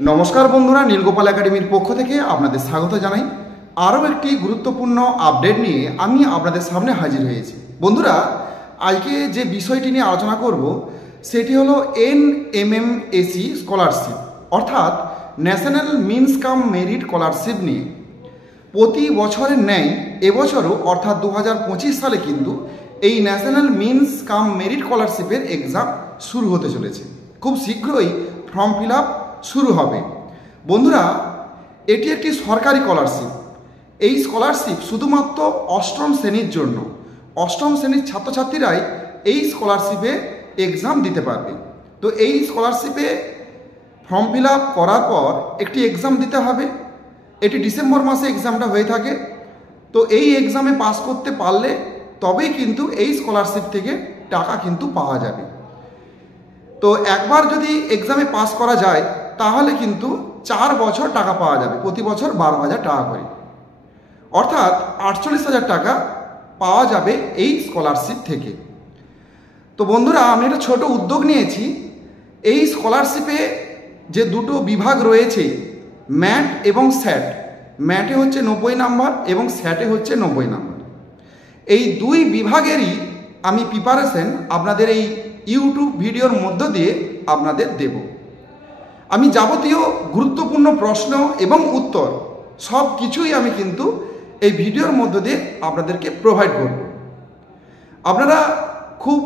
নমস্কার বন্ধুরা, নীলগোপাল একাডেমির পক্ষ থেকে আপনাদের স্বাগত জানাই। আরও একটি গুরুত্বপূর্ণ আপডেট নিয়ে আমি আপনাদের সামনে হাজির হয়েছি। বন্ধুরা, আজকে যে বিষয়টি নিয়ে আলোচনা করব সেটি হলো NMMSE স্কলারশিপ, অর্থাৎ ন্যাশনাল মিনস কাম মেরিট স্কলারশিপ নিয়ে। প্রতি বছরের ন্যায় এবছরও অর্থাৎ 2025 সালে কিন্তু এই ন্যাশনাল মিনস কাম মেরিট স্কলারশিপের এক্সাম শুরু হতে চলেছে। খুব শীঘ্রই ফর্ম ফিল আপ শুরু হবে। বন্ধুরা, এটি একটি সরকারি স্কলারশিপ। এই স্কলারশিপ শুধুমাত্র অষ্টম শ্রেণীর জন্য। অষ্টম শ্রেণীর ছাত্রছাত্রীরাই এই স্কলারশিপে এক্সাম দিতে পারবে। তো এই স্কলারশিপে ফর্ম ফিল আপ করার পর একটি এক্সাম দিতে হবে। এটি ডিসেম্বর মাসে এক্সামটা হয়ে থাকে। তো এই এক্সামে পাস করতে পারলে তবেই কিন্তু এই স্কলারশিপ থেকে টাকা কিন্তু পাওয়া যাবে। তো একবার যদি এক্সামে পাস করা যায় তাহলে কিন্তু 4 বছর টাকা পাওয়া যাবে, প্রতি বছর 12,000 টাকা করে, অর্থাৎ 48,000 টাকা পাওয়া যাবে এই স্কলারশিপ থেকে। তো বন্ধুরা, আমি একটা ছোট উদ্যোগ নিয়েছি। এই স্কলারশিপে যে দুটো বিভাগ রয়েছে, ম্যাট এবং স্যাট। ম্যাটে হচ্ছে 90 নাম্বার এবং স্যাটে হচ্ছে 90 নাম্বার। এই দুই বিভাগেরই আমি প্রিপারেশন আপনাদের এই ইউটিউব ভিডিওর মধ্য দিয়ে আপনাদের দেব। আমি যাবতীয় গুরুত্বপূর্ণ প্রশ্ন এবং উত্তর সব কিছুই আমি কিন্তু এই ভিডিওর মধ্য দিয়ে আপনাদেরকে প্রোভাইড করব। আপনারা খুব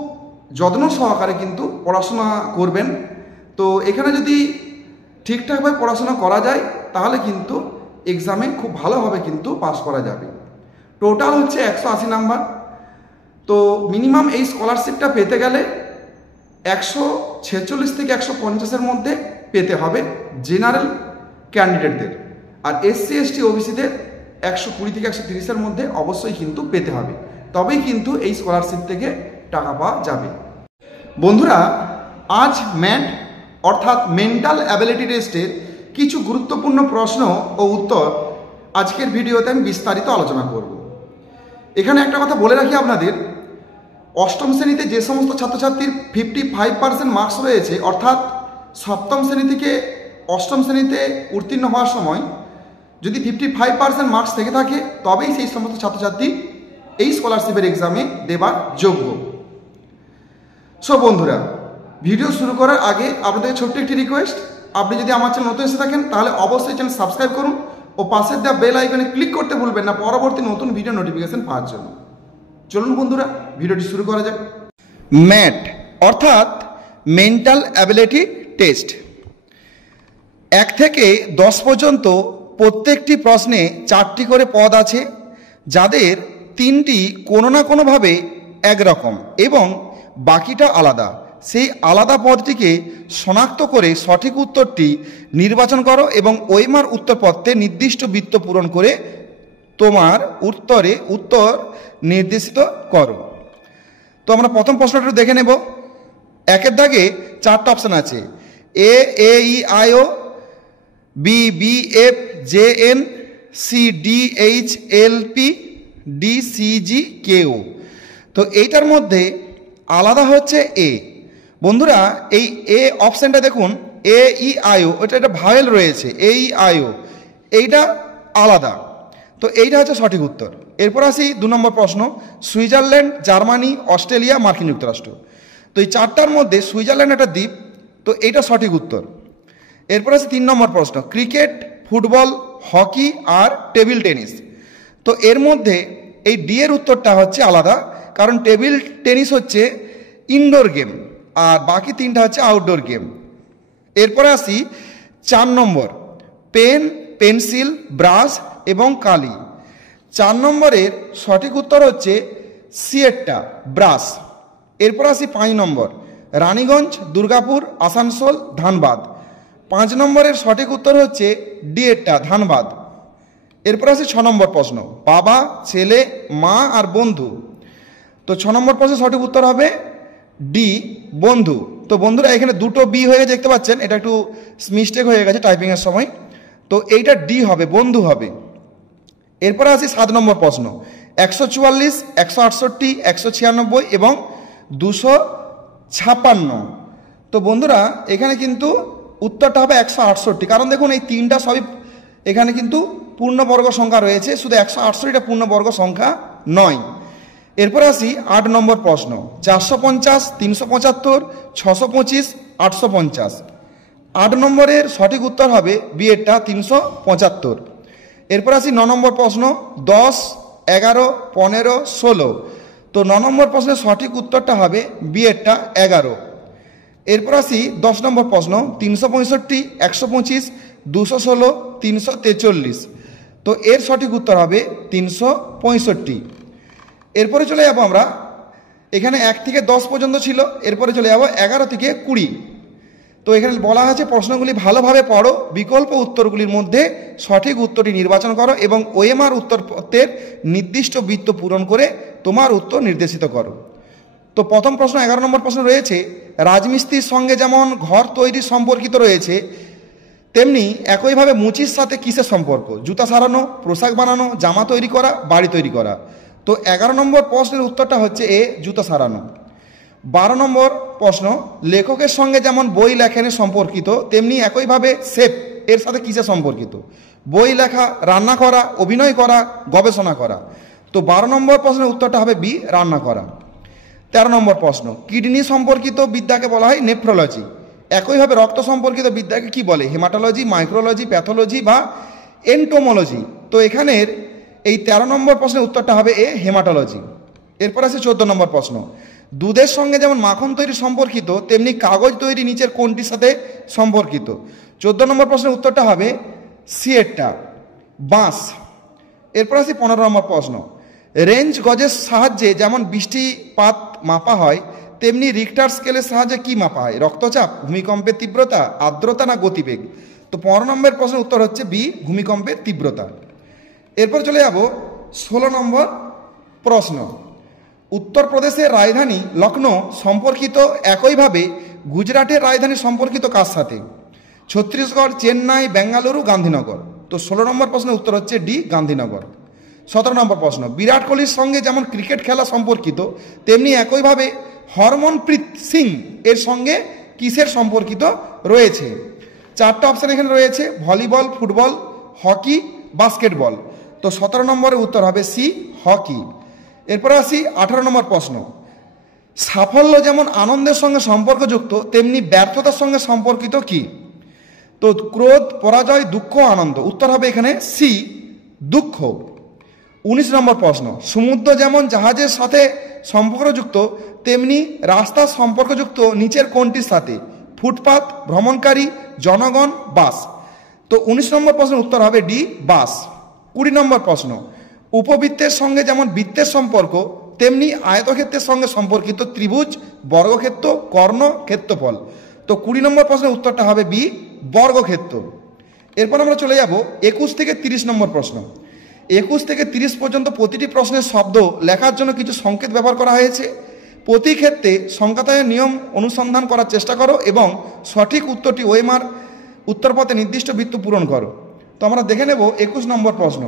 যত্ন সহকারে কিন্তু পড়াশোনা করবেন। তো এখানে যদি ঠিকঠাকভাবে পড়াশোনা করা যায় তাহলে কিন্তু এক্সামে খুব ভালোভাবে কিন্তু পাস করা যাবে। টোটাল হচ্ছে 180 নাম্বার। তো মিনিমাম এই স্কলারশিপটা পেতে গেলে 146 থেকে 150-এর মধ্যে পেতে হবে জেনারেল ক্যান্ডিডেটদের, আর SC ST OBCদের 120 থেকে 130-এর মধ্যে অবশ্যই কিন্তু পেতে হবে, তবেই কিন্তু এই স্কলারশিপ থেকে টাকা পাওয়া যাবে। বন্ধুরা, আজ ম্যাট অর্থাৎ মেন্টাল অ্যাবিলিটি টেস্টের কিছু গুরুত্বপূর্ণ প্রশ্ন ও উত্তর আজকের ভিডিওতে আমি বিস্তারিত আলোচনা করব। এখানে একটা কথা বলে রাখি আপনাদের, অষ্টম শ্রেণীতে যে সমস্ত ছাত্রছাত্রীর 55% মার্কস রয়েছে, অর্থাৎ সপ্তম শ্রেণী থেকে অষ্টম শ্রেণীতে উত্তীর্ণ হওয়ার সময় যদি 55% মার্কস থেকে থাকে তবেই সেই সমস্ত ছাত্রছাত্রী এই স্কলারশিপের এক্সামে দেবার যোগ্য। সো বন্ধুরা, ভিডিও শুরু করার আগে আপনাদের ছোট্ট একটি রিকোয়েস্ট, আপনি যদি আমার চ্যানেল নতুন এসে থাকেন তাহলে অবশ্যই চ্যানেল সাবস্ক্রাইব করুন ও পাশের দেওয়া বেল আইকনে ক্লিক করতে ভুলবেন না পরবর্তী নতুন ভিডিও নোটিফিকেশন পাওয়ার জন্য। চলুন বন্ধুরা, ভিডিওটি শুরু করা যাক। ম্যাট অর্থাৎ মেন্টাল অ্যাবিলিটি টেস্ট। 1 থেকে 10 পর্যন্ত প্রত্যেকটি প্রশ্নে 4টি করে পদ আছে, যাদের 3টি কোনো না কোনোভাবে একরকম এবং বাকিটা আলাদা। সেই আলাদা পদটিকে শনাক্ত করে সঠিক উত্তরটি নির্বাচন করো এবং ওএমআর উত্তরপত্রে নির্দিষ্ট বৃত্ত পূরণ করে তোমার উত্তর নির্দেশিত করো। তো আমরা প্রথম প্রশ্নটা দেখে নেব। 1-এর দাগে 4টা অপশান আছে, AAEIO, BBFJN, CDHLP, DCGKO। তো এইটার মধ্যে আলাদা হচ্ছে এ। বন্ধুরা, এই এ অপশানটা দেখুন, AEIO, এটা ভাওয়েল রয়েছে, AEIO, এইটা আলাদা। তো এইটা হচ্ছে সঠিক উত্তর। এরপর আসি 2 নম্বর প্রশ্ন, সুইজারল্যান্ড, জার্মানি, অস্ট্রেলিয়া, মার্কিন যুক্তরাষ্ট্র। তো এই 4টার মধ্যে সুইজারল্যান্ড একটা দ্বীপ, তো এইটা সঠিক উত্তর। এরপর আসি 3 নম্বর প্রশ্ন, ক্রিকেট, ফুটবল, হকি আর টেবিল টেনিস। তো এর মধ্যে এই ডি এর উত্তরটা হচ্ছে আলাদা, কারণ টেবিল টেনিস হচ্ছে ইনডোর গেম আর বাকি 3টা হচ্ছে আউটডোর গেম। এরপর আসি 4 নম্বর, পেন, পেন্সিল, ব্রাশ এবং কালি। 4 নম্বরের সঠিক উত্তর হচ্ছে সিয়েরটা, ব্রাশ। এরপর আসি 5 নম্বর, রানীগঞ্জ, দুর্গাপুর, আসানসোল, ধানবাদ। 5 নম্বরের সঠিক উত্তর হচ্ছে ডিএরটা, ধানবাদ। এরপর আসি 6 নম্বর প্রশ্ন, বাবা, ছেলে, মা আর বন্ধু। তো 6 নম্বর প্রশ্নের সঠিক উত্তর হবে ডি, বন্ধু। তো বন্ধুরা, এখানে 2টো বি হয়ে গেছে, দেখতে পাচ্ছেন, এটা একটু মিস্টেক হয়ে গেছে টাইপিংয়ের সময়। তো এইটা ডি হবে, বন্ধু হবে। এরপরে আসি 7 নম্বর প্রশ্ন, 144, 168, 196 এবং 256। তো বন্ধুরা, এখানে কিন্তু উত্তরটা হবে 168, কারণ দেখুন এই তিনটা সবই এখানে কিন্তু পূর্ণবর্গ সংখ্যা রয়েছে, শুধু 168টা পূর্ণবর্গ সংখ্যা নয়। এরপর আসি 8 নম্বর প্রশ্ন, 450, 375, 625, 850। 8 নম্বরের সঠিক উত্তর হবে বি এরটা 375। এরপর আসি 9 নম্বর প্রশ্ন, 10, 11, 15, 16। তো 9 নম্বর প্রশ্নের সঠিক উত্তরটা হবে বি এরটা 11। এরপর আসি 10 নম্বর প্রশ্ন, 365, 125, 216, 343। তো এর সঠিক উত্তর হবে 365। এরপরে চলে যাব আমরা, এখানে 1 থেকে 10 পর্যন্ত ছিল, এরপরে চলে যাব 11 থেকে 20। তো এখানে বলা হয়েছে প্রশ্নগুলি ভালোভাবে পড়ো, বিকল্প উত্তরগুলির মধ্যে সঠিক উত্তরটি নির্বাচন করো এবং ওএমআর উত্তরপত্রের নির্দিষ্ট বৃত্ত পূরণ করে তোমার উত্তর নির্দেশিত করো। তো প্রথম প্রশ্ন 11 নম্বর প্রশ্ন রয়েছে, রাজমিস্ত্রির সঙ্গে যেমন ঘর তৈরি সম্পর্কিত রয়েছে, তেমনি একইভাবে মুচির সাথে কিসের সম্পর্ক? জুতা সারানো, পোশাক বানানো, জামা তৈরি করা, বাড়ি তৈরি করা। তো 11 নম্বর প্রশ্নের উত্তরটা হচ্ছে এ, জুতা সারানো। 12 নম্বর প্রশ্ন, লেখকের সঙ্গে যেমন বই লেখনের সম্পর্কিত, তেমনি একইভাবে শেফ এর সাথে কিসের সম্পর্কিত? বই লেখা, রান্না করা, অভিনয় করা, গবেষণা করা। তো 12 নম্বর প্রশ্নের উত্তরটা হবে বি, রান্না করা। 13 নম্বর প্রশ্ন, কিডনি সম্পর্কিত বিদ্যাকে বলা হয় নেফ্রোলজি। একইভাবে রক্ত সম্পর্কিত বিদ্যাকে কি বলে? হেমাটোলজি, মাইক্রোলজি, প্যাথোলজি বা এন্টোমোলজি। তো এখানের এই 13 নম্বর প্রশ্নের উত্তরটা হবে এ, হেমাটোলজি। এরপর আছে 14 নম্বর প্রশ্ন, দুধের সঙ্গে যেমন মাখন তৈরি সম্পর্কিত, তেমনি কাগজ তৈরি নিচের কোনটির সাথে সম্পর্কিত? 14 নম্বর প্রশ্নের উত্তরটা হবে সি এরটা, বাঁশ। এরপর আছে 15 নম্বর প্রশ্ন, রেঞ্জ গজের সাহায্যে যেমন বৃষ্টিপাত মাপা হয়, তেমনি রিক্টার স্কেলের সাহায্যে কি মাপা হয়? রক্তচাপ, ভূমিকম্পের তীব্রতা, আর্দ্রতা না গতিবেগ? তো 15 নম্বর প্রশ্নের উত্তর হচ্ছে বি, ভূমিকম্পের তীব্রতা। এরপর চলে যাব 16 নম্বর প্রশ্ন, উত্তরপ্রদেশের রাজধানী লখনৌ সম্পর্কিত একইভাবে গুজরাটের রাজধানী সম্পর্কিত কার সাথে? ছত্তিশগড়, চেন্নাই, বেঙ্গালুরু, গান্ধীনগর। তো 16 নম্বর প্রশ্নের উত্তর হচ্ছে ডি, গান্ধীনগর। 17 নম্বর প্রশ্ন, বিরাট কোহলির সঙ্গে যেমন ক্রিকেট খেলা সম্পর্কিত, তেমনি একইভাবে হরমনপ্রীত সিং এর সঙ্গে কিসের সম্পর্কিত রয়েছে? 4টা অপশান এখানে রয়েছে, ভলিবল, ফুটবল, হকি, বাস্কেটবল। তো 17 নম্বরের উত্তর হবে সি, হকি। এরপর আসি 18 নম্বর প্রশ্ন, সাফল্য যেমন আনন্দের সঙ্গে সম্পর্কযুক্ত, তেমনি ব্যর্থতার সঙ্গে সম্পর্কিত কি? তো ক্রোধ, পরাজয়, দুঃখ, আনন্দ। উত্তর হবে এখানে সি, দুঃখ। 19 নম্বর প্রশ্ন, সমুদ্র যেমন জাহাজের সাথে সম্পর্কযুক্ত, তেমনি রাস্তার সম্পর্কযুক্ত নিচের কোনটির সাথে? ফুটপাত, ভ্রমণকারী, জনগণ, বাস। তো 19 নম্বর প্রশ্নের উত্তর হবে ডি, বাস। 20 নম্বর প্রশ্ন, উপবৃত্তের সঙ্গে যেমন বৃত্তের সম্পর্ক, তেমনি আয়তক্ষেত্রের সঙ্গে সম্পর্কিত ত্রিভুজ, বর্গক্ষেত্র, কর্ণ, ক্ষেত্রফল। তো 20 নম্বর প্রশ্নের উত্তরটা হবে বি, বর্গক্ষেত্র। এরপর আমরা চলে যাব 21 থেকে 30 নম্বর প্রশ্ন। 21 থেকে 30 পর্যন্ত প্রতিটি প্রশ্নের শব্দ লেখার জন্য কিছু সংকেত ব্যবহার করা হয়েছে। প্রতি ক্ষেত্রে সংখ্যাতয়ের নিয়ম অনুসন্ধান করার চেষ্টা করো এবং সঠিক উত্তরটি ওএমআর উত্তরপথে নির্দিষ্ট বৃত্ত পূরণ করো। তো আমরা দেখে নেব 21 নম্বর প্রশ্ন।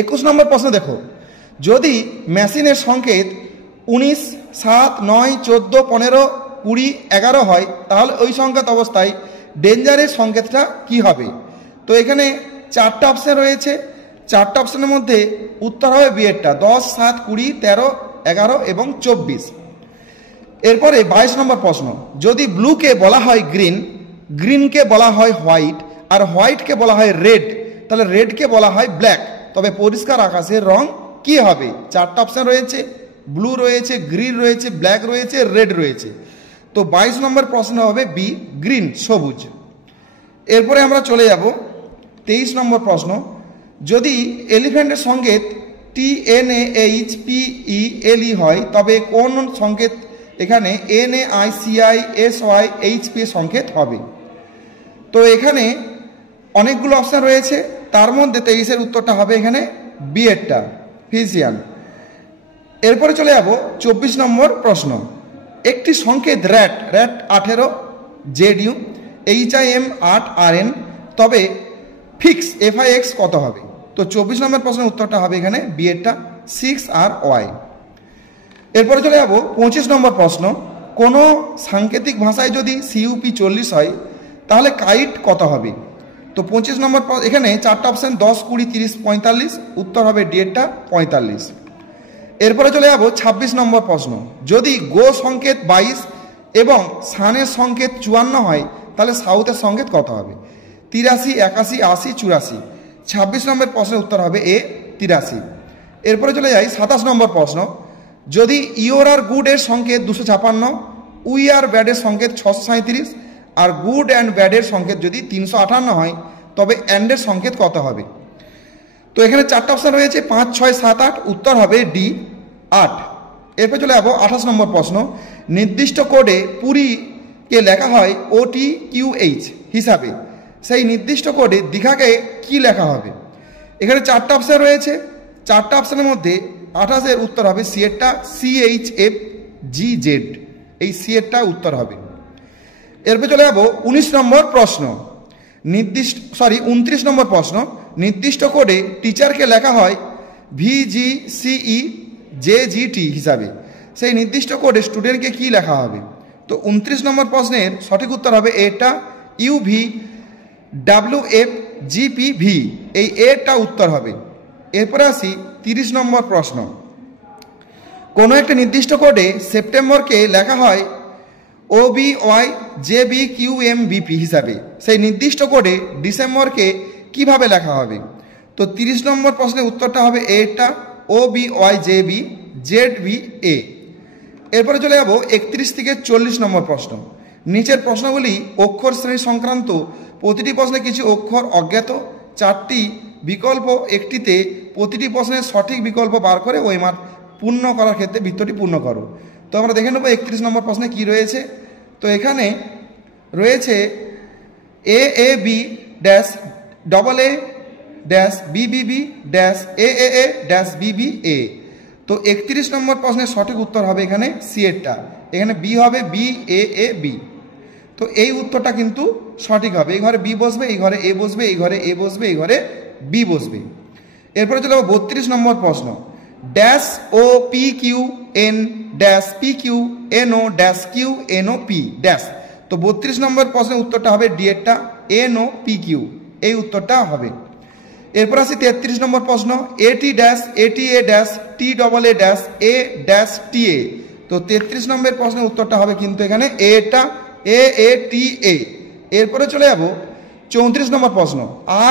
21 নম্বর প্রশ্ন দেখো, যদি মেশিনের সংকেত 19, 7, 9, 14, 15, 20, 11 হয়, তাহলে ওই সংকেত অবস্থায় ডেঞ্জারের সংকেতটা কি হবে? তো এখানে 4টা অপশান রয়েছে, 4টা অপশানের মধ্যে উত্তর হবে বি এরটা, 10, 7, 20, 13, 11 এবং 24। এরপরে 22 নম্বর প্রশ্ন, যদি ব্লুকে বলা হয় গ্রিন, গ্রিনকে বলা হয় হোয়াইট, আর হোয়াইটকে বলা হয় রেড, তাহলে রেডকে বলা হয় ব্ল্যাক, তবে পরিষ্কার আকাশের রং কি হবে? 4টা অপশান রয়েছে, ব্লু রয়েছে, গ্রিন রয়েছে, ব্ল্যাক রয়েছে, রেড রয়েছে। তো 22 নম্বর প্রশ্ন হবে বি, গ্রিন, সবুজ। এরপরে আমরা চলে যাব 23 নম্বর প্রশ্ন, যদি এলিফ্যান্টের সংকেত TNAHPELE হয়, তবে কোন সংকেত এখানে NAICISYHP সংকেত হবে? তো এখানে অনেকগুলো অপশান রয়েছে, তার মধ্যে 23-এর উত্তরটা হবে এখানে বি এরটা, ফিজিয়ান। এরপরে চলে যাব 24 নম্বর প্রশ্ন, একটি সংকেত র্যাট 18 ZU, HIM 8 RN, তবে ফিক্স FIX কত হবে? তো 24 নম্বর প্রশ্নের উত্তরটা হবে এখানে বি এরটা, 6 RY। এরপরে চলে যাব 25 নম্বর প্রশ্ন, কোনো সাংকেতিক ভাষায় যদি CUP 40 হয়, তাহলে কাইট কত হবে? তো 25 নম্বর এখানে চারটা অপশান 10, 20, 30, 45, উত্তর হবে ডি এরটা 45। এরপরে চলে যাব 26 নম্বর প্রশ্ন। যদি গো সংকেত 22 এবং সানের সংকেত 54 হয় তাহলে সাউথের সংকেত কত হবে? 83, 81, 80, 84। 26 নম্বর প্রশ্নের উত্তর হবে এ 83। এরপরে চলে যাই 27 নম্বর প্রশ্ন। যদি ইউর আর গুড এর সংকেত 256, উই আর ব্যাডের সংকেত 637 আর গুড অ্যান্ড ব্যাডের সংকেত যদি 358 হয় তবে অ্যান্ডের সংকেত কত হবে? তো এখানে চারটা অপশান রয়েছে 5, 6, 7, 8, উত্তর হবে ডি 8। এরপর চলে যাবো 28 নম্বর প্রশ্ন। নির্দিষ্ট কোডে পুরীকে লেখা হয় OTQH হিসাবে, সেই নির্দিষ্ট কোডে দীঘাকে কি লেখা হবে? এখানে চারটা অপশান রয়েছে, চারটা অপশানের মধ্যে 28-এর উত্তর হবে সি এরটা CHFGZ, এই সি এরটা উত্তর হবে। এরপর চলে যাবো 19 নম্বর প্রশ্ন। 29 নম্বর প্রশ্ন। নির্দিষ্ট কোডে টিচারকে লেখা হয় VGCEJGT হিসাবে, সেই নির্দিষ্ট কোডে স্টুডেন্টকে কি লেখা হবে? তো 29 নম্বর প্রশ্নের সঠিক উত্তর হবে এটা UVWFGPV, এই এরটা উত্তর হবে। এরপরে আসি 30 নম্বর প্রশ্ন। কোনো একটা নির্দিষ্ট কোডে সেপ্টেম্বরকে লেখা হয় OBYJBQMBP হিসাবে, সেই নির্দিষ্ট কোডে ডিসেম্বরকে কিভাবে লেখা হবে? তো 30 নম্বর প্রশ্নের উত্তরটা হবে এটা OBYJBZBA। এরপরে চলে যাব 31 থেকে 40 নম্বর প্রশ্ন। নিচের প্রশ্নগুলি অক্ষর শ্রেণী সংক্রান্ত, প্রতিটি প্রশ্নে কিছু অক্ষর অজ্ঞাত, 4টি বিকল্প একটিতে প্রতিটি প্রশ্নের সঠিক বিকল্প বার করে ওই মান পূর্ণ করার ক্ষেত্রে বৃত্তটি পূর্ণ করো। তো আমরা দেখে নেব 31 নম্বর প্রশ্নে কি রয়েছে। তো এখানে রয়েছে AAB dash AA dash BBB dash AAA dash BBA। তো 31 নম্বর প্রশ্নের সঠিক উত্তর হবে এখানে সি এরটা, এখানে বি হবে BAAB। তো এই উত্তরটা কিন্তু সঠিক হবে। এই ঘরে বি বসবে, এই ঘরে এ বসবে, এই ঘরে এ বসবে, এই ঘরে বি বসবে। এরপরে চলে যাবো 32 নম্বর প্রশ্ন। Dash OPQN dash PQNO dash QNOP dash. তো 32 নম্বর প্রশ্নের উত্তরটা হবে ডি এরটা NOPQ, এই উত্তরটা হবে। এরপর আসি 33 নম্বর প্রশ্ন। AT dash ATA dash TAA dash A dash TA। তো 33 নম্বর প্রশ্নের উত্তরটা হবে কিন্তু এখানে এটা AATA। এরপরে চলে যাব 34 নম্বর প্রশ্ন।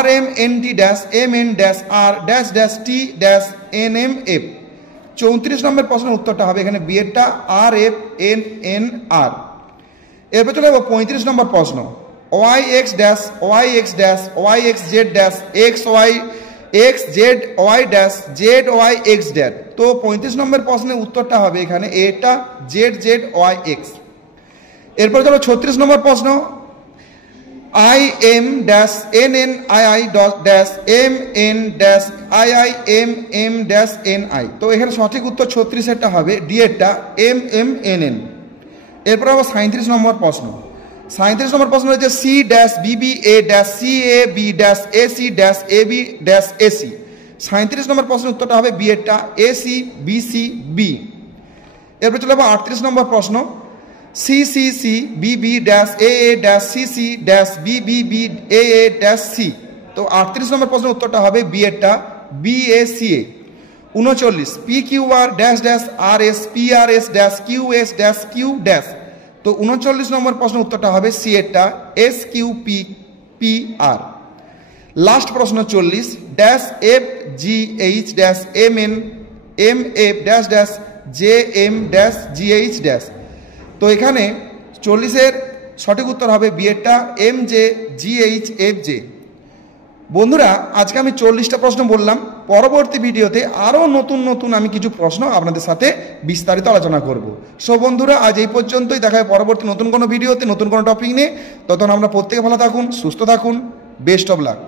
RMNT dash MN dash R dash dash T dash NMF। 34 নম্বর প্রশ্নের উত্তরটা হবে এখানে বি এরটা RFNNR। এরপর চলে যাব 35 নম্বর প্রশ্ন। YX dash YX dash YXZ dash XY dash ZYX dash. তো 35 নম্বর প্রশ্নের উত্তরটা হবে এখানে এটা ZZYX। এরপর চলো 36 নম্বর প্রশ্ন। IM dash NNII dash MN dash IIMM dash NI। তো এখানে সঠিক উত্তর 36-এরটা হবে ডি এরটা MMNN। এরপর আবার 37 নম্বর প্রশ্ন। 37 নম্বর প্রশ্ন হচ্ছে C dash BBA dash CAB dash AC dash AB dash AC। 37 নম্বর প্রশ্নের উত্তরটা হবে বি এরটা ACBCB। এরপর চলে যাবো 38 নম্বর প্রশ্ন। CCCBB dash AA dash CC dash BBB AA dash C। তো 38 নম্বর প্রশ্নের উত্তরটা হবে বি এরটা BACA। 39 PQR dash dash RS PRS dash QS dash Q dash. তো 39 নম্বর প্রশ্নের উত্তরটা হবে সি এরটা SQPPR। লাস্ট প্রশ্ন 40 dash FGH dash MN MF dash dash JM dash GH dash. তো এখানে 40-এর সঠিক উত্তর হবে বি এরটা MJGHFJ। বন্ধুরা আজকে আমি 40টা প্রশ্ন বললাম। পরবর্তী ভিডিওতে আরও নতুন নতুন আমি কিছু প্রশ্ন আপনাদের সাথে বিস্তারিত আলোচনা করব। সো বন্ধুরা আজ এই পর্যন্তই, দেখা হয় পরবর্তী নতুন কোনো ভিডিওতে নতুন কোনো টপিক নিয়ে। ততক্ষণ আমরা প্রত্যেকে ভালো থাকুন, সুস্থ থাকুন। Best of luck.